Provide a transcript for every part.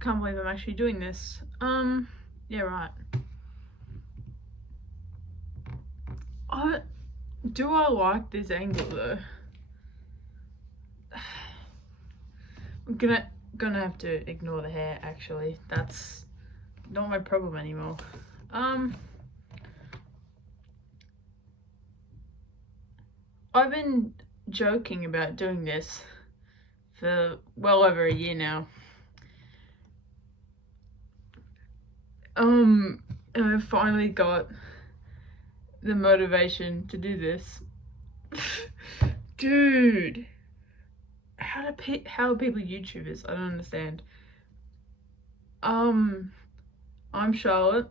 Can't believe I'm actually doing this. Yeah, right. I do I like this angle though? I'm gonna have to ignore the hair actually. That's not my problem anymore. I've been joking about doing this for well over a year now. And I finally got the motivation to do this. Dude, how are people YouTubers? I don't understand. I'm Charlotte,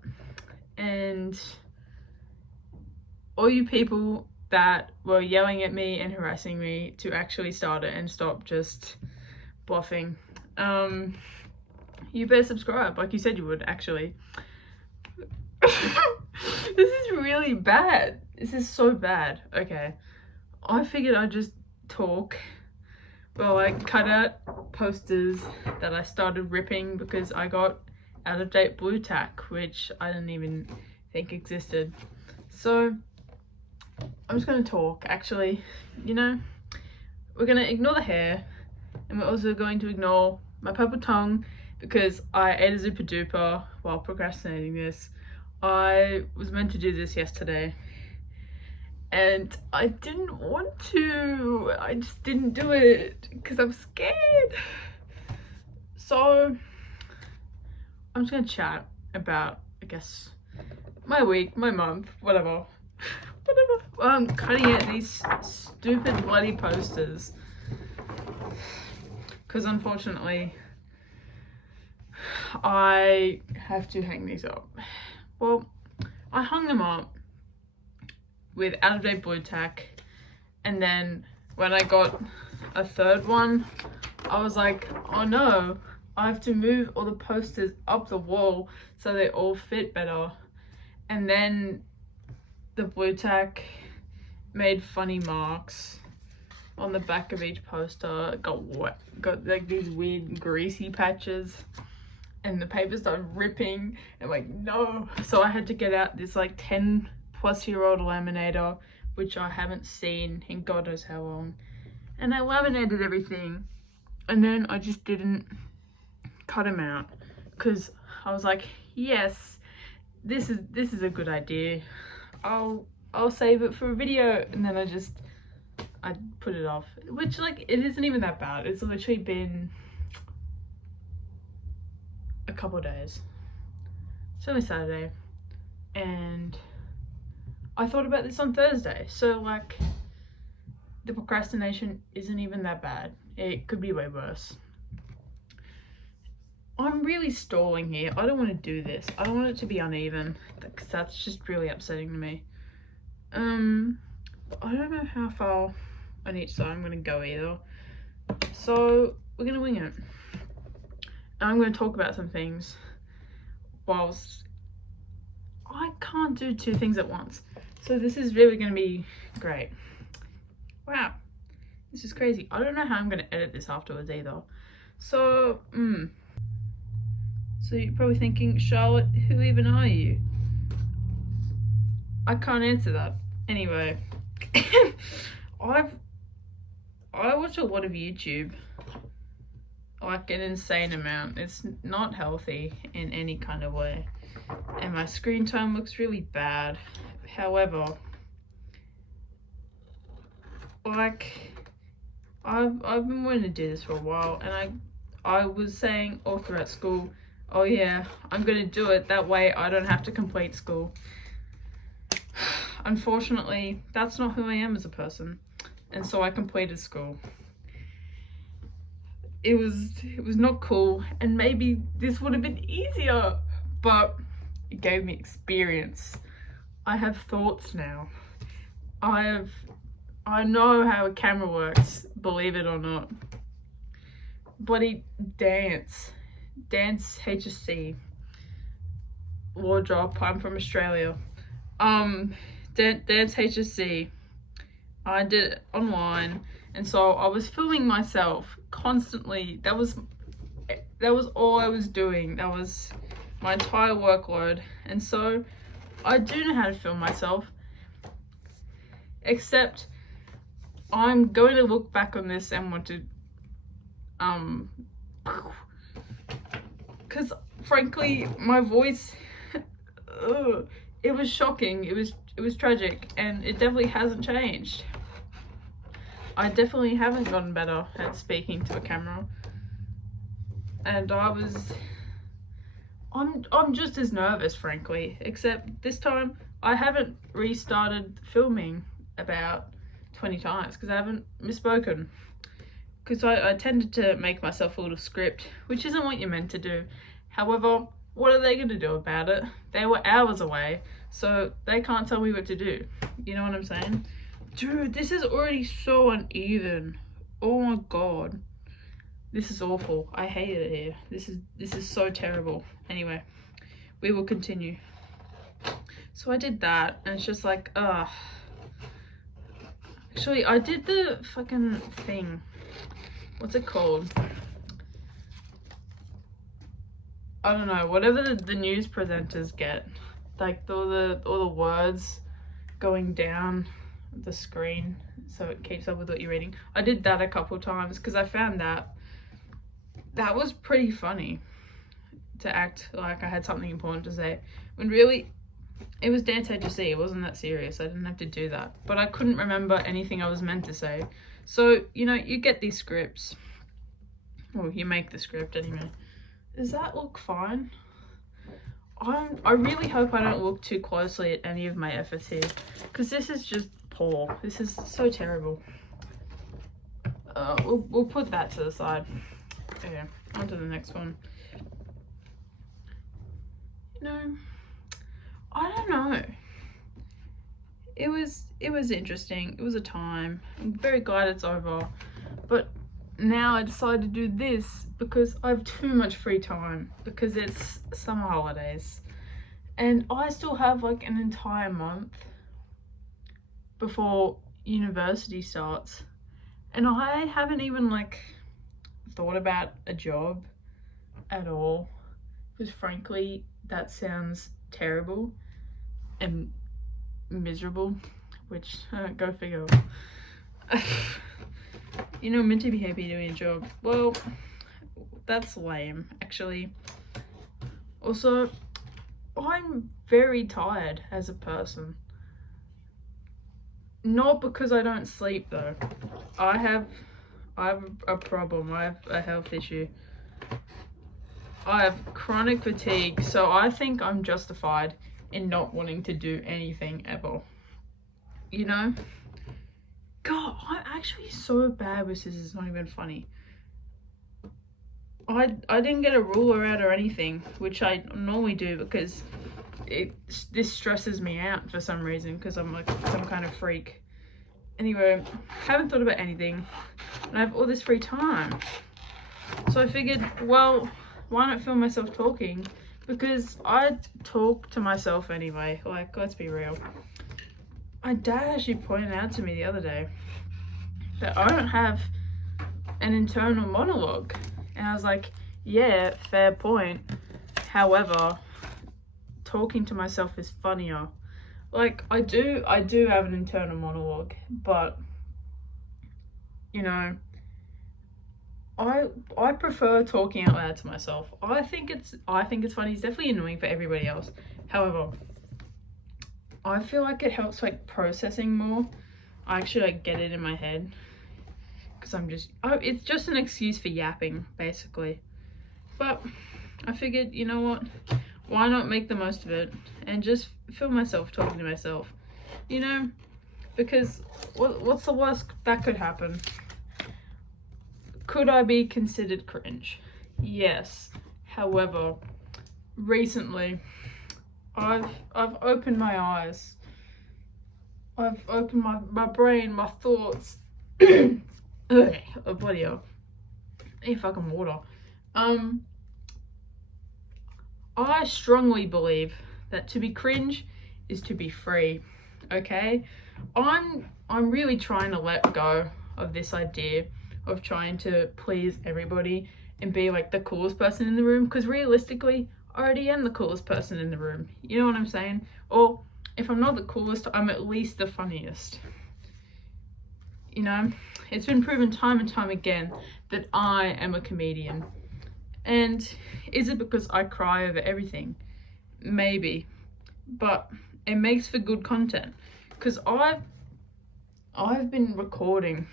and all you people that were yelling at me and harassing me to actually start it and stop just bluffing, you better subscribe like you said you would, actually. This is really bad. This is so bad. Okay, I figured I'd just talk. Well, I cut out posters that I started ripping because I got out of date blue tack, which I didn't even think existed. So I'm just gonna talk. Actually, we're gonna ignore the hair, and we're also going to ignore my purple tongue because I ate a Super Duper while procrastinating this. I was meant to do this yesterday and I didn't want to. I just didn't do it because I'm scared. So I'm just gonna chat about, I guess, my week, my month, whatever. I'm cutting out these stupid bloody posters because unfortunately I have to hang these up. Well, I hung them up with out of date blue tack, and then when I got a third one, I was like, oh no, I have to move all the posters up the wall so they all fit better. And then the blue tack made funny marks on the back of each poster. It got wet, got like these weird greasy patches, and the paper started ripping. And like, no. So I had to get out this like 10-plus-year-old laminator, which I haven't seen in God knows how long. And I laminated everything, and then I just didn't cut them out because I was like, yes, this is a good idea. I'll save it for a video. And then I put it off, which like it isn't even that bad. It's literally been a couple of days. It's only Saturday, and I thought about this on Thursday. So like, the procrastination isn't even that bad. It could be way worse. I'm really stalling here. I don't want to do this. I don't want it to be uneven because that's just really upsetting to me. I don't know how far on each side I'm going to go either. So we're going to wing it. And I'm going to talk about some things whilst I can't do two things at once. So this is really going to be great. Wow, this is crazy. I don't know how I'm going to edit this afterwards either. So, So you're probably thinking, Charlotte, who even are you? I can't answer that. Anyway, I watch a lot of YouTube, like an insane amount. It's not healthy in any kind of way, and my screen time looks really bad. However, like, I've been wanting to do this for a while, and I was saying all throughout school, oh yeah, I'm gonna do it, that way I don't have to complete school. Unfortunately, that's not who I am as a person, and so I completed school. It was not cool, and maybe this would have been easier, but it gave me experience. I have thoughts now. I know how a camera works, believe it or not. Bloody dance HSC wardrobe. I'm from Australia. Dance HSC. I did it online, and so I was filming myself constantly. That was that was all I was doing. That was my entire workload. And so I do know how to film myself, except I'm going to look back on this and want to because frankly my voice it was shocking, it was tragic, and it definitely hasn't changed. I definitely haven't gotten better at speaking to a camera, and I'm just as nervous, frankly, except this time I haven't restarted filming about 20 times because I haven't misspoken, because I tended to make myself a little script, which isn't what you're meant to do. However, what are they going to do about it? They were hours away, so they can't tell me what to do. You know what I'm saying? Dude, this is already so uneven. Oh my god. This is awful. I hate it here. This is so terrible. Anyway, we will continue. So I did that, and it's just like, actually, I did the fucking thing. What's it called? I don't know. Whatever the news presenters get, like all the words going down the screen so it keeps up with what you're reading. I did that a couple times because I found that was pretty funny, to act like I had something important to say when really it was Dante to see. It wasn't that serious. I didn't have to do that, but I couldn't remember anything I was meant to say. So, you know, you get these scripts, well, you make the script anyway. Does that look fine? I really hope I don't look too closely at any of my efforts here, because this is just poor. This is so terrible. We'll put that to the side. Okay, on to the next one. You know, I don't know. It was interesting. It was a time. I'm very glad it's over. But now I decided to do this because I have too much free time, because it's summer holidays. And I still have like an entire month before university starts. And I haven't even like thought about a job at all, because frankly that sounds terrible and miserable, which go figure. You know, meant to be happy doing a job. Well, that's lame, actually. Also, I'm very tired as a person. Not because I don't sleep though. I have a problem. I have a health issue. I have chronic fatigue, so I think I'm justified in not wanting to do anything ever. You know? God, I'm actually so bad with scissors, it's not even funny. I didn't get a ruler out or anything, which I normally do because this stresses me out for some reason, because I'm like some kind of freak. Anyway, haven't thought about anything, and I have all this free time. So I figured, well, why not film myself talking? Because I talk to myself anyway, like, let's be real. My dad actually pointed out to me the other day that I don't have an internal monologue. And I was like, yeah, fair point. However, talking to myself is funnier. Like, I do have an internal monologue, but, you know, I prefer talking out loud to myself. I think it's funny. It's definitely annoying for everybody else. However, I feel like it helps like processing more. I actually like get it in my head, because it's just an excuse for yapping basically. But I figured, you know what, why not make the most of it and just film myself talking to myself, you know, because what's the worst that could happen? Could I be considered cringe? Yes. However, recently I've opened my eyes. I've opened my brain, my thoughts. Okay, oh, bloody hell. I need fucking water. I strongly believe that to be cringe is to be free. Okay? I'm really trying to let go of this idea of trying to please everybody and be like the coolest person in the room, because realistically I already am the coolest person in the room. You know what I'm saying? Or if I'm not the coolest, I'm at least the funniest. You know, it's been proven time and time again that I am a comedian. And is it because I cry over everything? Maybe. But it makes for good content, because I've been recording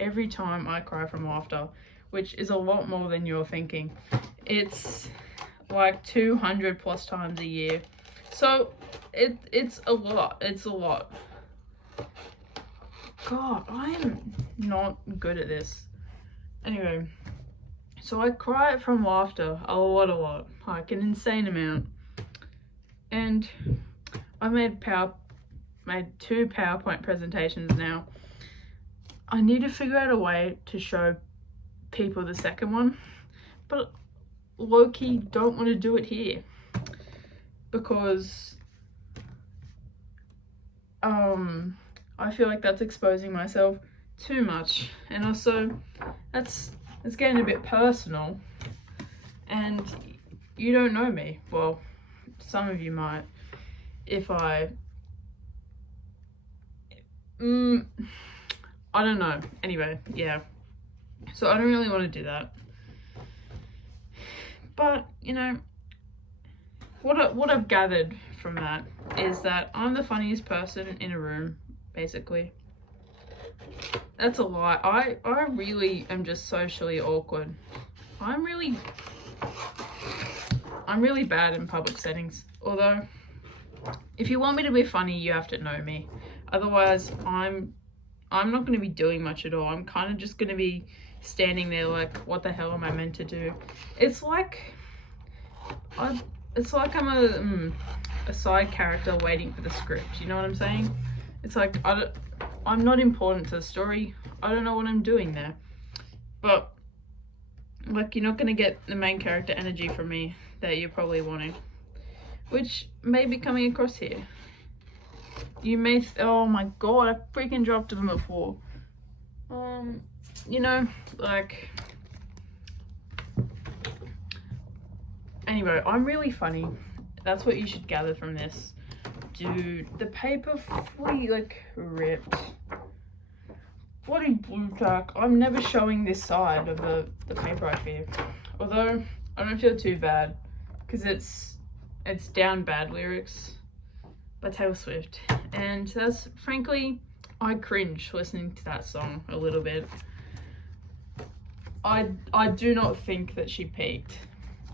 every time I cry from laughter, which is a lot more than you're thinking. It's like 200 plus times a year. So it's a lot. It's a lot. God, I am not good at this. Anyway, so I cry from laughter a lot, like an insane amount. And I made 2 PowerPoint presentations now. I need to figure out a way to show people the second one, but low-key don't want to do it here, because I feel like that's exposing myself too much, and also it's getting a bit personal, and you don't know me. Well, some of you might, if I don't know. Anyway, yeah. So I don't really want to do that. But, you know, what I've gathered from that is that I'm the funniest person in a room, basically. That's a lie. I really am just socially awkward. I'm really bad in public settings. Although, if you want me to be funny, you have to know me. Otherwise, I'm not going to be doing much at all. I'm kind of just going to be standing there like, what the hell am I meant to do? It's like I'm a side character waiting for the script. You know what I'm saying? It's like I'm not important to the story. I don't know what I'm doing there. But like, you're not going to get the main character energy from me that you're probably wanting, which may be coming across here. You may oh my god, I freaking dropped them before. You know, like, anyway, I'm really funny. That's what you should gather from this. Dude, the paper fully like ripped. Bloody blue tack. I'm never showing this side of the paper, I fear. Although I don't feel too bad, because it's Down Bad lyrics by Taylor Swift, and that's, frankly, I cringe listening to that song a little bit. I do not think that she peaked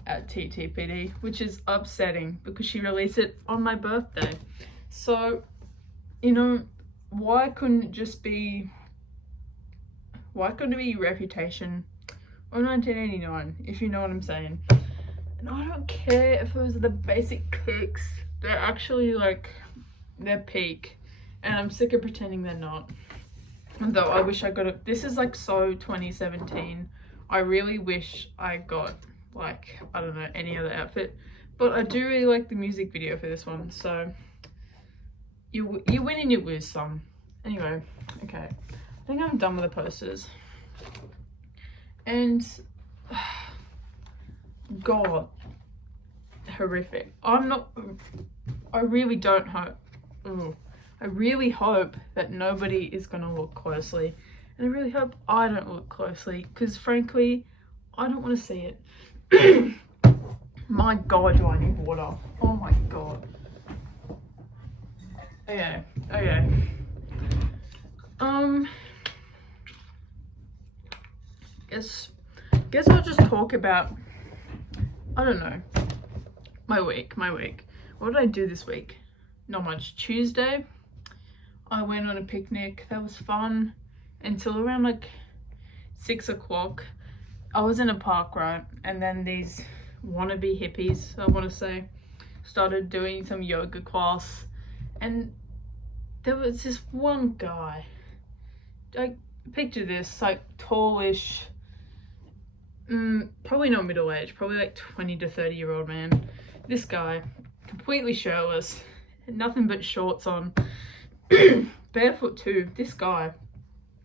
at TTPD, which is upsetting because she released it on my birthday. So, you know, why couldn't it be Reputation or 1989, if you know what I'm saying? And I don't care if those are the basic kicks. They're actually like their peak, and I'm sick of pretending they're not. Though I wish I got it. This is like so 2017. I really wish I got, like, I don't know, any other outfit. But I do really like the music video for this one. So you win and you lose some. Anyway, okay. I think I'm done with the posters. And God, horrific. I really don't hope. I really hope that nobody is going to look closely. And I really hope I don't look closely, because frankly, I don't want to see it. My God, do I need water? Oh my God. Okay. Guess I'll just talk about, I don't know, my week. What did I do this week? Not much. Tuesday, I went on a picnic. That was fun until around like 6 o'clock. I was in a park, right? And then these wannabe hippies, I want to say, started doing some yoga class. And there was this one guy, like, picture this, like, tallish, probably not middle-aged, probably like 20 to 30-year-old man. This guy, completely shirtless, nothing but shorts on, barefoot too. This guy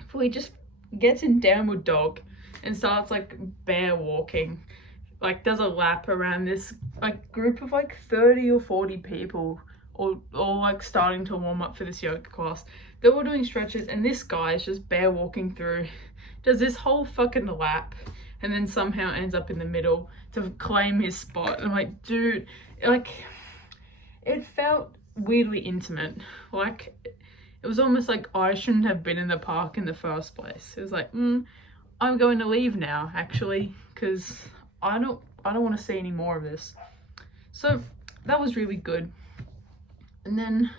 fully just gets in downward dog and starts like bear walking, like does a lap around this like group of like 30 or 40 people, all like starting to warm up for this yoga class. They're all doing stretches, and this guy is just bear walking through, does this whole fucking lap, and then somehow ends up in the middle to claim his spot. And I'm like, dude, like, it felt weirdly intimate. Like, it was almost like I shouldn't have been in the park in the first place. It was like, I'm going to leave now, actually, because I don't want to see any more of this. So that was really good. And then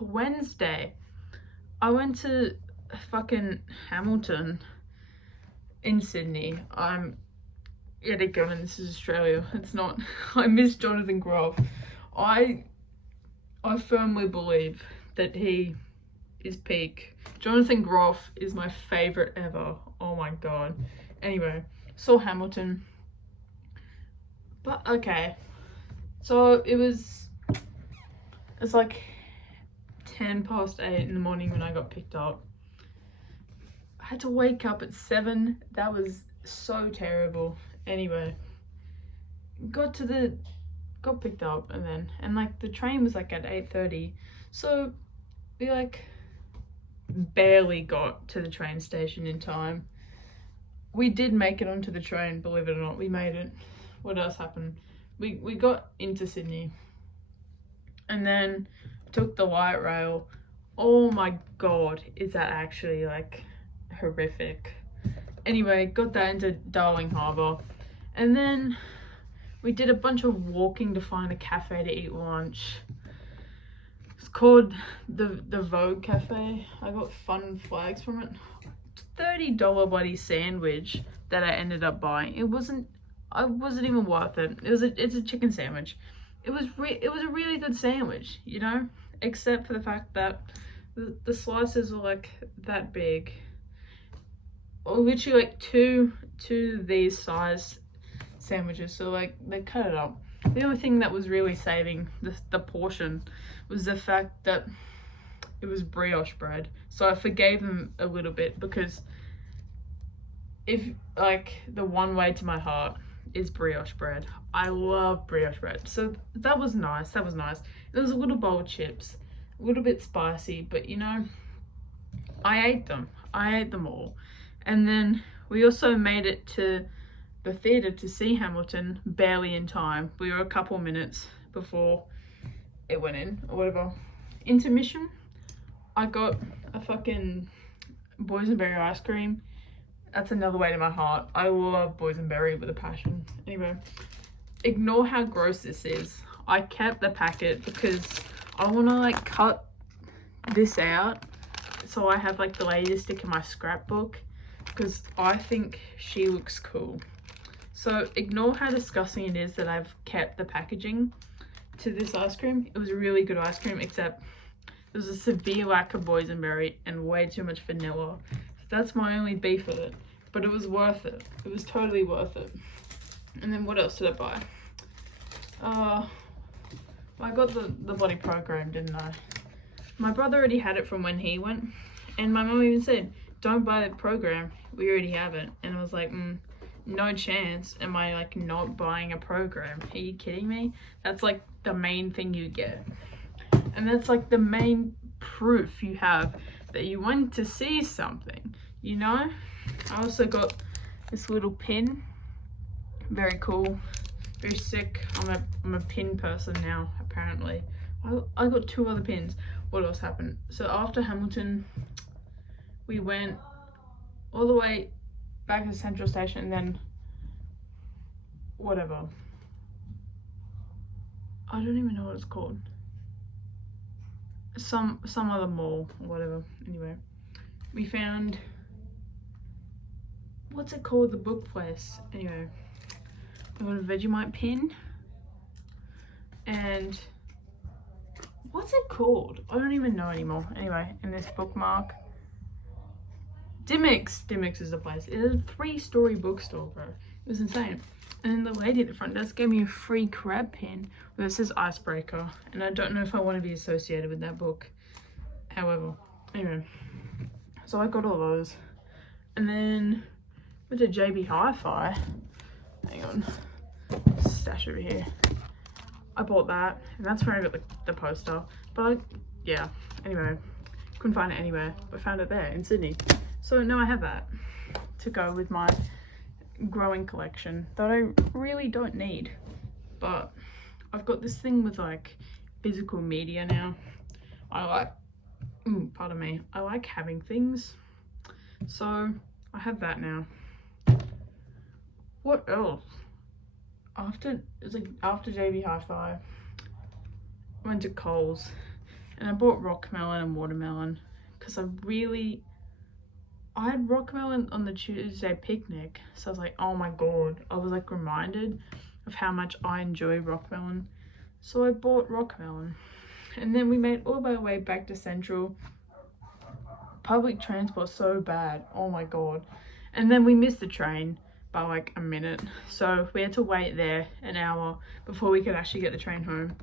Wednesday, I went to fucking Hamilton in Sydney. Yet again, this is Australia. It's not. I miss Jonathan Groff. I firmly believe that he is peak. Jonathan Groff is my favorite ever. Oh my god. Anyway, saw Hamilton. But okay. So it's like 8:10 in the morning when I got picked up. I had to wake up at 7. That was so terrible. Anyway, got picked up, and like the train was like at 8:30, so we like barely got to the train station in time. We did make it onto the train, believe it or not. We made it. What else happened? We got into Sydney, and then took the light rail. Oh my god, is that actually like horrific. Anyway, got that into Darling Harbour, and then we did a bunch of walking to find a cafe to eat lunch. It's called the Vogue Cafe. I got fun flags from it. $30 bloody sandwich that I ended up buying. It wasn't even worth it. It's a chicken sandwich. It was a really good sandwich, you know, except for the fact that the slices were like that big. Or literally like two these size sandwiches, so like they cut it up. The only thing that was really saving the portion was the fact that it was brioche bread, so I forgave them a little bit, because if like the one way to my heart is brioche bread. I love brioche bread, so that was nice. There was a little bowl of chips, a little bit spicy, but you know, I ate them all. And then we also made it to the theatre to see Hamilton barely in time. We were a couple minutes before it went in, or whatever. Intermission, I got a fucking boysenberry ice cream. That's another way to my heart. I love boysenberry with a passion. Anyway, ignore how gross this is. I kept the packet because I want to like cut this out so I have like the lady stick in my scrapbook, because I think she looks cool. So ignore how disgusting it is that I've kept the packaging to this ice cream. It was a really good ice cream, except there was a severe lack of boysenberry and way too much vanilla. That's my only beef with it, but it was worth it. It was totally worth it. And then what else did I buy? I got the bloody program, didn't I? My brother already had it from when he went, and my mum even said, don't buy the program, we already have it. And I was like, no chance am I like not buying a program. Are you kidding me? That's like the main thing you get, and that's like the main proof you have that you went to see something, you know. I also got this little pin, very cool, very sick. I'm a pin person now, apparently. I got 2 other pins. What else happened? So after Hamilton, we went all the way back to Central Station, and then whatever. I don't even know what it's called. Some other mall or whatever. Anyway, we found, what's it called? The book place. Anyway, we got a Vegemite pin, and what's it called? I don't even know anymore. Anyway, and this bookmark. Dimmicks is the place. It is a 3-story bookstore, bro. It was insane. And then the lady at the front desk gave me a free crab pin where it says Icebreaker, and I don't know if I want to be associated with that book. However, anyway, so I got all those, and then Went to JB Hi-Fi. Hang on. Stash over here. I bought that, and that's where I got the poster. But yeah, anyway, couldn't find it anywhere, but found it there in Sydney. So now I have that to go with my growing collection that I really don't need. But I've got this thing with like physical media now. I like, pardon me, I like having things. So I have that now. What else? After JB Hi-Fi, I went to Coles and I bought rockmelon and watermelon because I had rockmelon on the Tuesday picnic, so I was like, oh my god, I was like reminded of how much I enjoy rockmelon, so I bought rockmelon. And then we made all our way back to Central. Public transport so bad, oh my god. And then we missed the train by like a minute, so we had to wait there an hour before we could actually get the train home.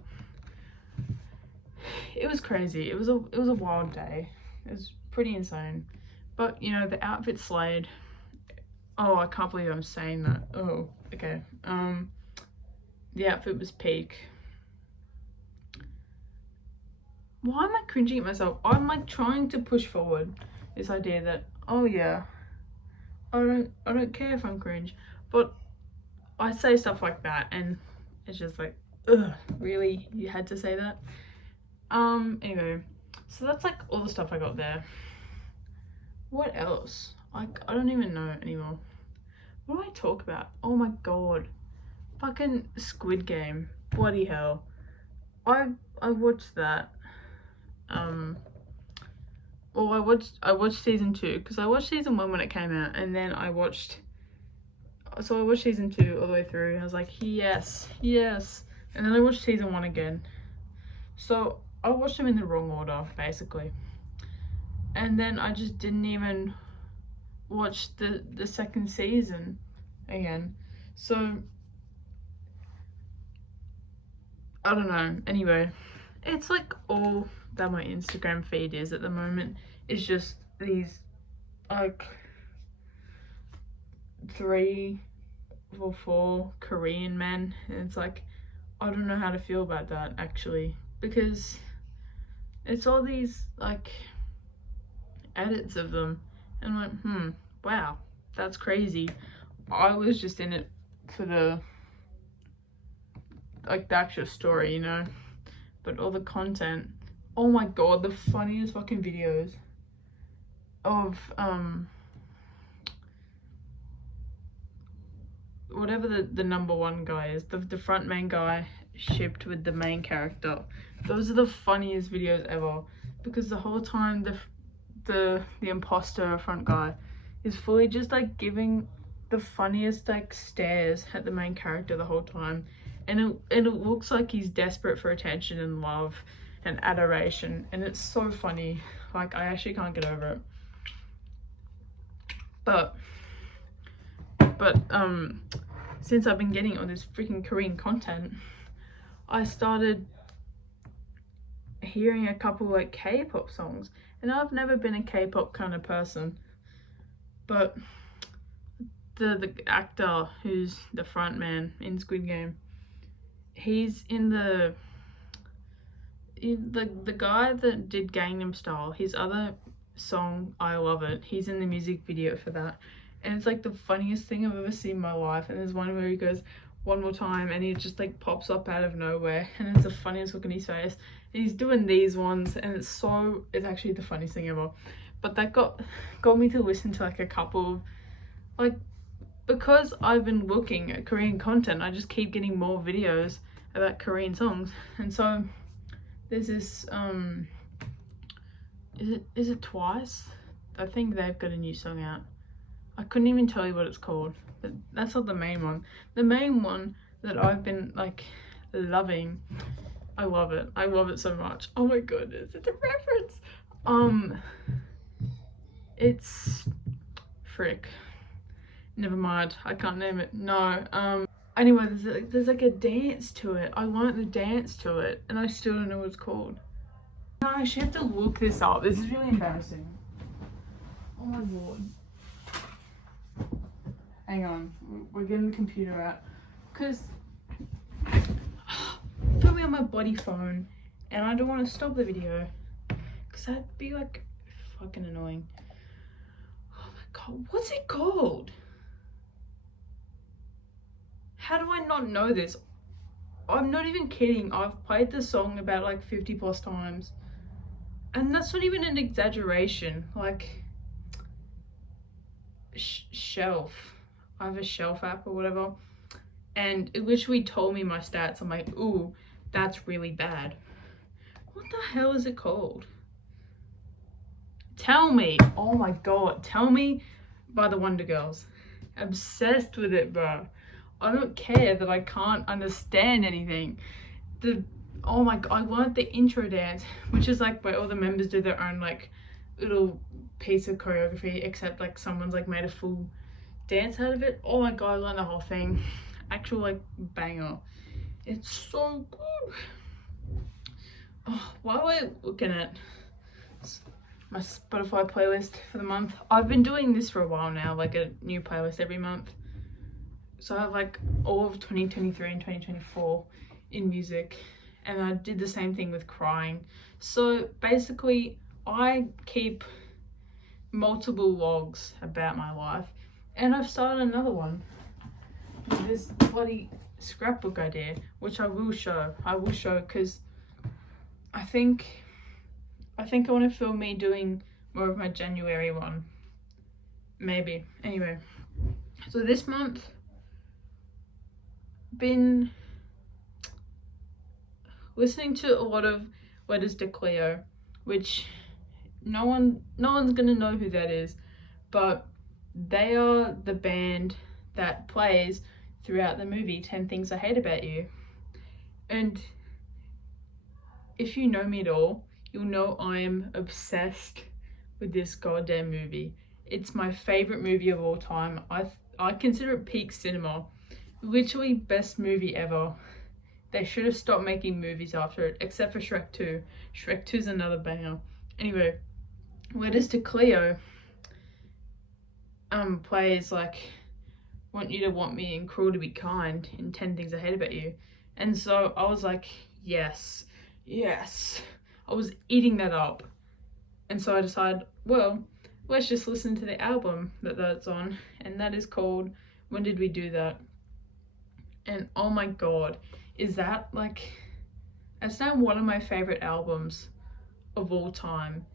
It was crazy. It was a wild day. It was pretty insane. But you know, the outfit slayed. Oh, I can't believe I'm saying that. Oh, okay. The outfit was peak. Why am I cringing at myself? I'm like trying to push forward this idea that, oh yeah, I don't care if I'm cringe, but I say stuff like that and it's just like, ugh, really? You had to say that? Anyway, so that's like all the stuff I got there. What else? Like, I don't even know anymore. What do I talk about? Oh my god. Fucking Squid Game. Bloody hell. I watched that. Well, I watched season 2 because I watched season 1 when it came out, and then I watched season 2 all the way through. I was like, yes, and then I watched season 1 again. So I watched them in the wrong order, basically, and then I just didn't even watch the second season again. So I don't know. Anyway, it's like all that my Instagram feed is at the moment is just these like 3 or 4 Korean men, and it's like, I don't know how to feel about that actually, because it's all these like edits of them and I'm like, wow, that's crazy. I was just in it for the actual story, you know, but all the content, oh my god, the funniest fucking videos of whatever the number one guy is, the front main guy shipped with the main character. Those are the funniest videos ever, because the whole time the imposter front guy is fully just like giving the funniest like stares at the main character the whole time, and it looks like he's desperate for attention and love and adoration, and it's so funny. Like, I actually can't get over it. But since I've been getting all this freaking Korean content, I started hearing a couple like K-pop songs, and I've never been a K-pop kind of person, but the actor who's the front man in Squid Game, he's in the guy that did Gangnam Style, his other song, I Love It, he's in the music video for that, and it's like the funniest thing I've ever seen in my life. And there's one where he goes, one more time, and he just like pops up out of nowhere, and it's the funniest look on his face, and he's doing these ones, and it's actually the funniest thing ever. But that got me to listen to like a couple of, like, because I've been looking at Korean content, I just keep getting more videos about Korean songs. And so there's this is it Twice? I think they've got a new song out. I couldn't even tell you what it's called, but that's not the main one. The main one that I've been like loving, I love it so much. Oh my goodness, it's a reference. It's frick, never mind, I can't name it. No, anyway, there's like a dance to it. I learnt the dance to it and I still don't know what it's called. No, I actually have to look this up. This is really embarrassing. Oh my lord. Hang on, we're getting the computer out. Because I'm filming on my body phone and I don't want to stop the video. Because that'd be like fucking annoying. Oh my god, what's it called? How do I not know this? I'm not even kidding. I've played this song about like 50 plus times. And that's not even an exaggeration. Like, Shelf. I have a Shelf app or whatever. And it literally told me my stats. I'm like, ooh, that's really bad. What the hell is it called? Tell me. Oh my god. Tell Me by the Wonder Girls. Obsessed with it, bro. I don't care that I can't understand anything. Oh my god, I learned the intro dance, which is like where all the members do their own like little piece of choreography, except like someone's like made a full dance out of it. Oh my god, I learned the whole thing. Actual like banger. It's so good. Oh, while we're looking at my Spotify playlist for the month, I've been doing this for a while now, like a new playlist every month. So I have like all of 2023 and 2024 in music, and I did the same thing with crying. So basically I keep multiple logs about my life, and I've started another one with this bloody scrapbook idea, which I will show because I think I want to film me doing more of my January one, maybe. Anyway, so this month been listening to a lot of Letters to Cleo, which no one's gonna know who that is, but they are the band that plays throughout the movie 10 Things I Hate About You. And if you know me at all, you'll know I am obsessed with this goddamn movie. It's my favorite movie of all time. I consider it peak cinema. Literally best movie ever. They should have stopped making movies after it, except for Shrek 2. Shrek 2 is another banger. Anyway, Letters to Cleo plays like Want You to Want Me and Cruel to Be Kind in 10 Things I Hate About You. And so I was like, yes. I was eating that up. And so I decided, well, let's just listen to the album that's on, and that is called When Did We Do That? And oh my god, is that like, it's now one of my favorite albums of all time.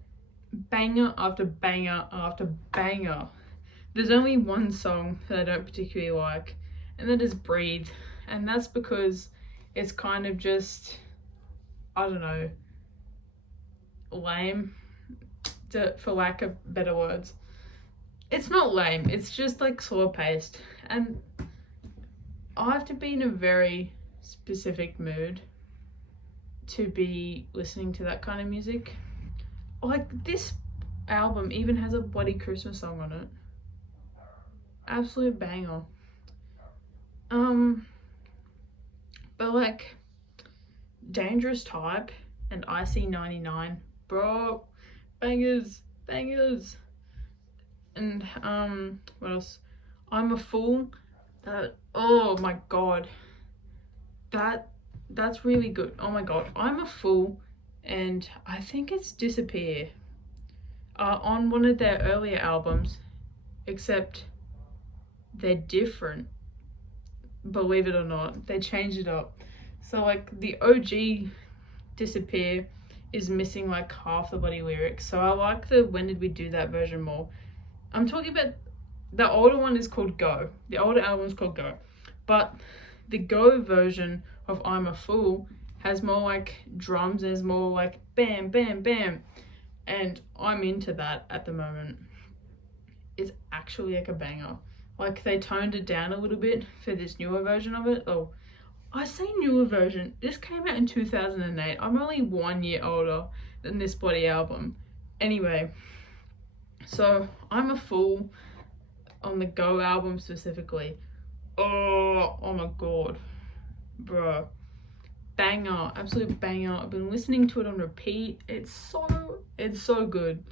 Banger after banger after banger. There's only one song that I don't particularly like, and that is Breathe. And that's because it's kind of just, I don't know, lame, for lack of better words. It's not lame, it's just like slow paced. And I have to be in a very specific mood to be listening to that kind of music. Like, this album even has a bloody Christmas song on it. Absolute banger. But like, Dangerous Type and IC99, bro, bangers. And what else? I'm a Fool. Oh my god, that's really good. Oh my god, I'm a Fool, and I think it's Disappear, on one of their earlier albums, except they're different, believe it or not. They changed it up. So like the OG Disappear is missing like half the bloody lyrics, so I like the When Did We Do That version more. I'm talking about the older one is called Go. The older album is called Go. But the Go version of I'm a Fool has more like drums, there's more like bam, bam, bam. And I'm into that at the moment. It's actually like a banger. Like, they toned it down a little bit for this newer version of it. Oh, I say newer version. This came out in 2008. I'm only 1 year older than this bloody album. Anyway, so I'm a Fool on the Go album specifically. Oh my god, bro, banger, absolute banger. I've been listening to it on repeat. It's so good.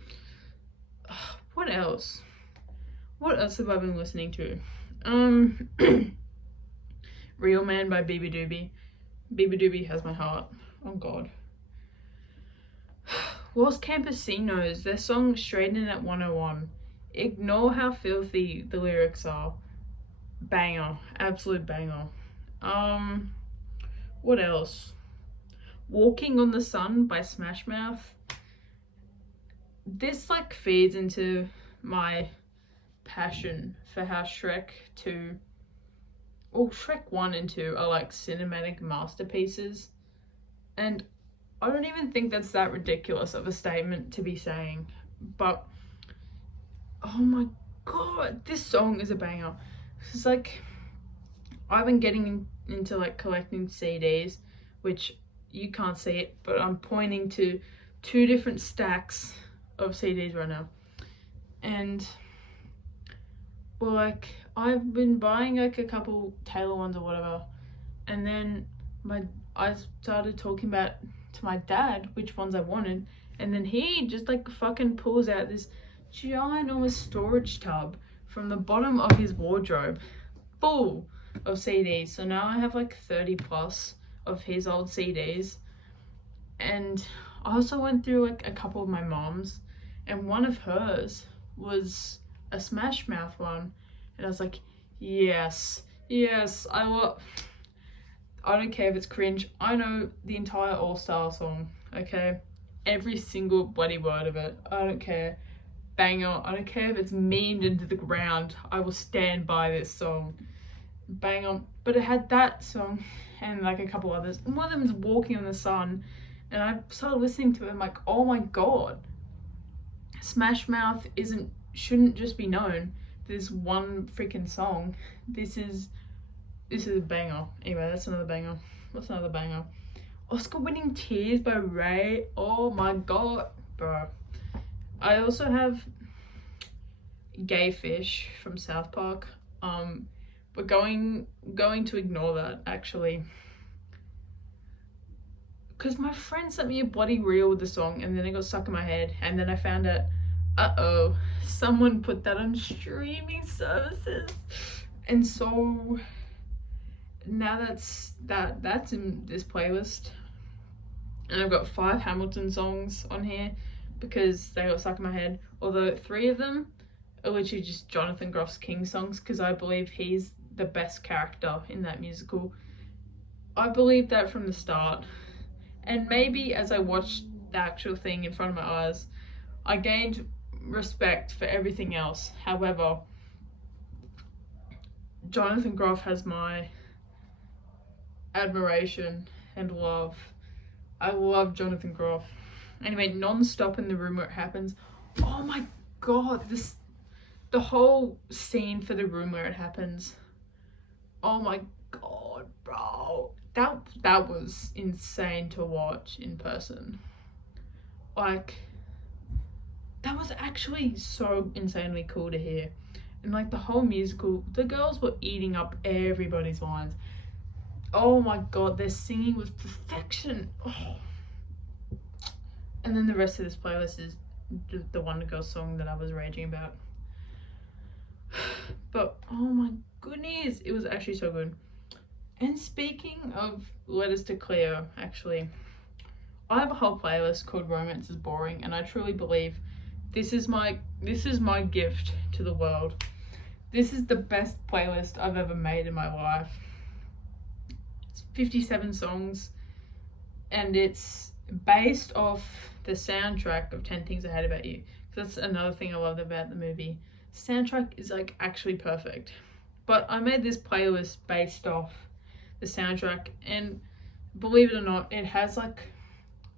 What else have I been listening to? Real Man by Biba Doobie. Biba Doobie has my heart. Oh god. Los Campesinos, their song Straight In at 101. Ignore how filthy the lyrics are. Banger. Absolute banger. What else? Walking on the Sun by Smash Mouth. This like feeds into my passion for how Shrek 1 and 2 are like cinematic masterpieces. And I don't even think that's that ridiculous of a statement to be saying. But oh my god, this song is a banger. It's like, I've been getting into like collecting CDs, which you can't see it, but I'm pointing to 2 different stacks of CDs right now. And well, like I've been buying like a couple Taylor ones or whatever, and then I started talking about to my dad which ones I wanted, and then he just like fucking pulls out this ginormous storage tub from the bottom of his wardrobe full of CDs. So now I have like 30 plus of his old CDs. And I also went through like a couple of my mom's, and one of hers was a Smash Mouth one, and I was like, yes, I don't care if it's cringe. I know the entire All Star song, okay? Every single bloody word of it. I don't care. Banger. I don't care if it's memed into the ground. I will stand by this song. Banger. But it had that song and like a couple others. And one of them is Walking on the Sun. And I started listening to it. I'm like, oh my god. Smash Mouth shouldn't just be known for this one freaking song. This is a banger. Anyway, that's another banger. What's another banger? Oscar-winning Tears by Ray. Oh my god, bro. I also have Gay Fish from South Park. We're going to ignore that actually, because my friend sent me a bloody reel with the song, and then it got stuck in my head, and then I found out, someone put that on streaming services, and so now that's in this playlist, and I've got 5 Hamilton songs on here because they got stuck in my head, although 3 of them are literally just Jonathan Groff's King songs, because I believe he's the best character in that musical. I believed that from the start, and maybe as I watched the actual thing in front of my eyes, I gained respect for everything else. However, Jonathan Groff has my admiration and love. I love Jonathan Groff. Anyway, Non-Stop in the Room Where It Happens. Oh my god, the whole scene for The Room Where It Happens. Oh my god, bro. That was insane to watch in person. Like, that was actually so insanely cool to hear. And like the whole musical, the girls were eating up everybody's lines. Oh my god, their singing was perfection. Oh. And then the rest of this playlist is the Wonder Girls song that I was raging about. But oh my goodness, it was actually so good. And speaking of Letters to Cleo, actually, I have a whole playlist called Romance is Boring, and I truly believe this is my gift to the world. This is the best playlist I've ever made in my life. It's 57 songs, and it's based off the soundtrack of 10 Things I Hate About You. That's another thing I loved about the movie. Soundtrack is like actually perfect. But I made this playlist based off the soundtrack, and believe it or not, it has like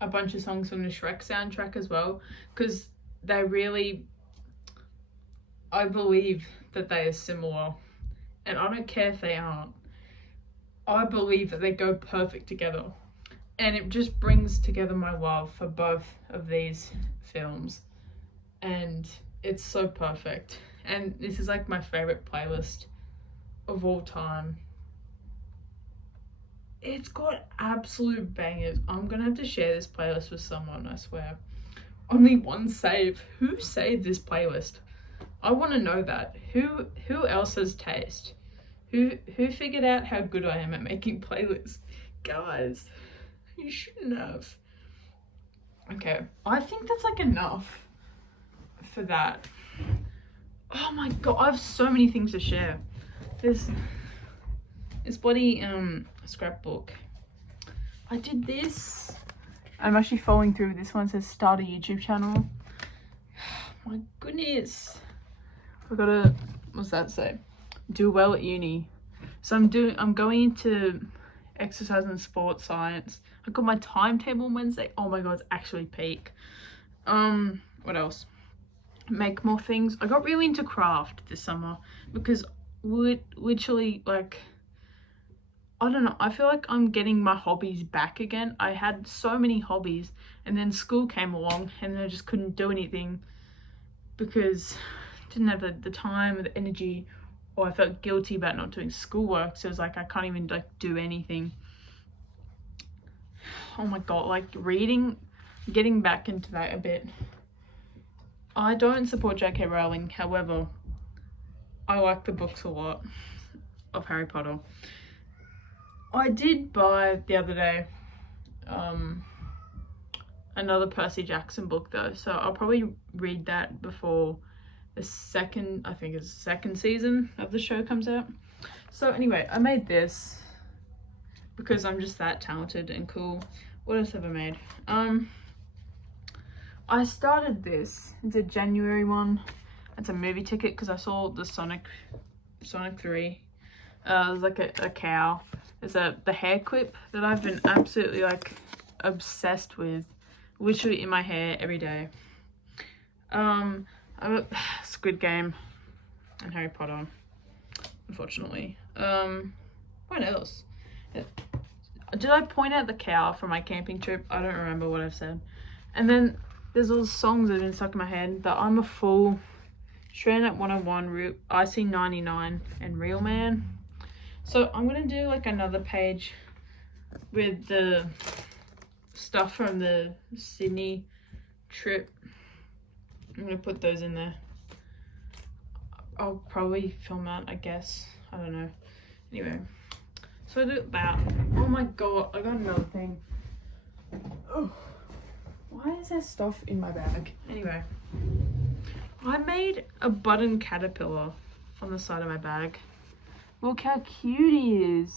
a bunch of songs from the Shrek soundtrack as well, because they really, I believe that they are similar, and I don't care if they aren't. I believe that they go perfect together, and it just brings together my love for both of these films, and it's so perfect. And this is like my favorite playlist of all time. It's got absolute bangers. I'm gonna have to share this playlist with someone, I swear. Only one save. Who saved this playlist? I want to know that. Who else has taste? Who figured out how good I am at making playlists? Guys, you shouldn't have. Okay, I think that's like enough for that. Oh my god, I have so many things to share. There's this bloody scrapbook. I did this. I'm actually following through with this one. It says start a YouTube channel. My goodness. I gotta, what's that say? Do well at uni. So I'm going into exercise and sports science. I got my timetable on Wednesday. Oh my god, it's actually peak. What else? Make more things. I got really into craft this summer because literally, like, I don't know, I feel like I'm getting my hobbies back again. I had so many hobbies and then school came along and I just couldn't do anything because I didn't have the time or the energy, or I felt guilty about not doing schoolwork. So it was like I can't even like do anything. Oh my god, like reading, getting back into that a bit. I don't support J.K. Rowling, however, I like the books a lot of Harry Potter. I did buy the other day another Percy Jackson book though, so I'll probably read that before the second season of the show comes out. So anyway, I made this because I'm just that talented and cool. What else have I made? I started this. It's a January one. It's a movie ticket because I saw the Sonic 3. There's like a cow. There's the hair clip that I've been absolutely like obsessed with, literally in my hair every day. I got Squid Game and Harry Potter, unfortunately. What else? Did I point out the cow from my camping trip? I don't remember what I've said. And then there's all the songs that have been stuck in my head. The I'm a Fool, Straight Up 101, IC 99, and Real Man. So I'm gonna do like another page with the stuff from the Sydney trip. I'm gonna put those in there. I'll probably film that, I guess. I don't know. Anyway, so I do that. Oh my god, I got another thing. Oh, why is there stuff in my bag? Anyway, I made a button caterpillar on the side of my bag. Look how cute he is.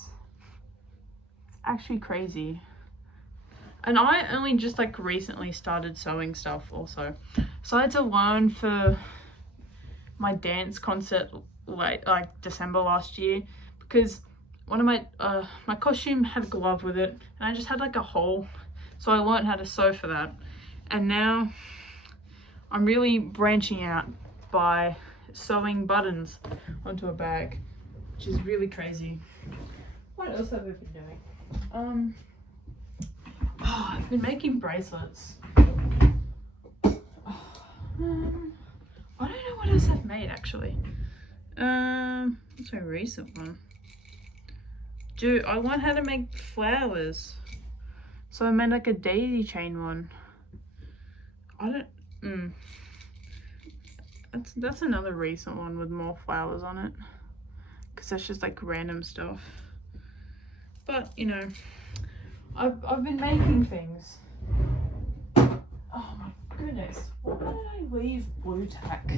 It's actually crazy. And I only just like recently started sewing stuff also. So I had to learn for my dance concert like December last year, because one of my costume had a glove with it and I just had like a hole. So I learned how to sew for that. And now I'm really branching out by sewing buttons onto a bag, which is really crazy. What else have I been doing? I've been making bracelets. I don't know what else I've made actually. What's my recent one? Dude, I learned how to make flowers. So I made like a daisy chain one. That's another recent one with more flowers on it, because that's just like random stuff. But you know, I've been making things. Oh my goodness, why did I leave blue tack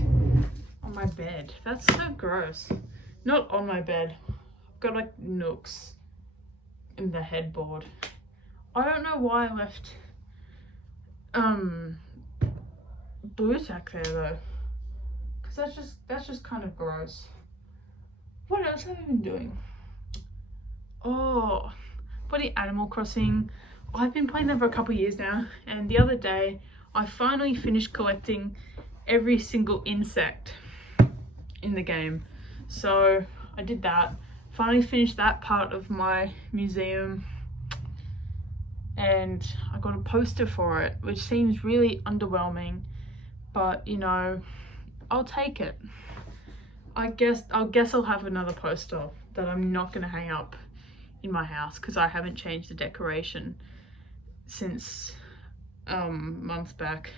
on my bed? That's so gross. Not on my bed. I've got like nooks in the headboard. I don't know why I left blue tack there though, because that's just kind of gross. What else have I been doing? Oh, bloody Animal Crossing. I've been playing that for a couple of years now, and the other day I finally finished collecting every single insect in the game. So I did that, finally finished that part of my museum, and I got a poster for it, which seems really underwhelming, but you know, I'll take it. I guess I'll have another poster that I'm not gonna hang up in my house because I haven't changed the decoration since months back.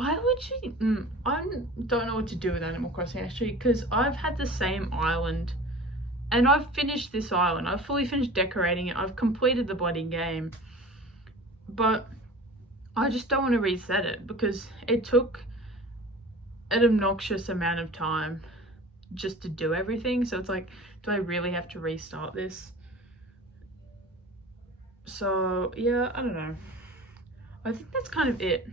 I literally, I don't know what to do with Animal Crossing actually, because I've had the same island, and I've finished this island. I've fully finished decorating it. I've completed the bloody game, but I just don't want to reset it because it took an obnoxious amount of time just to do everything. So it's like, do I really have to restart this? So yeah, I don't know. I think that's kind of it.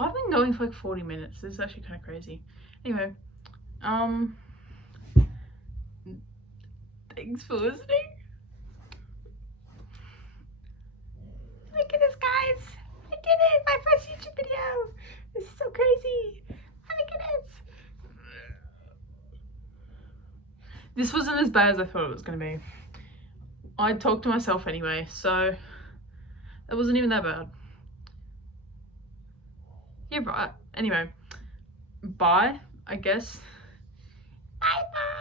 I've been going for like 40 minutes. This is actually kind of crazy. Anyway, thanks for listening. Look at this, guys. I did it! My first YouTube video! This is so crazy. Look at this. This wasn't as bad as I thought it was going to be. I talked to myself anyway, so it wasn't even that bad. You're right. Anyway, bye, I guess. Bye bye.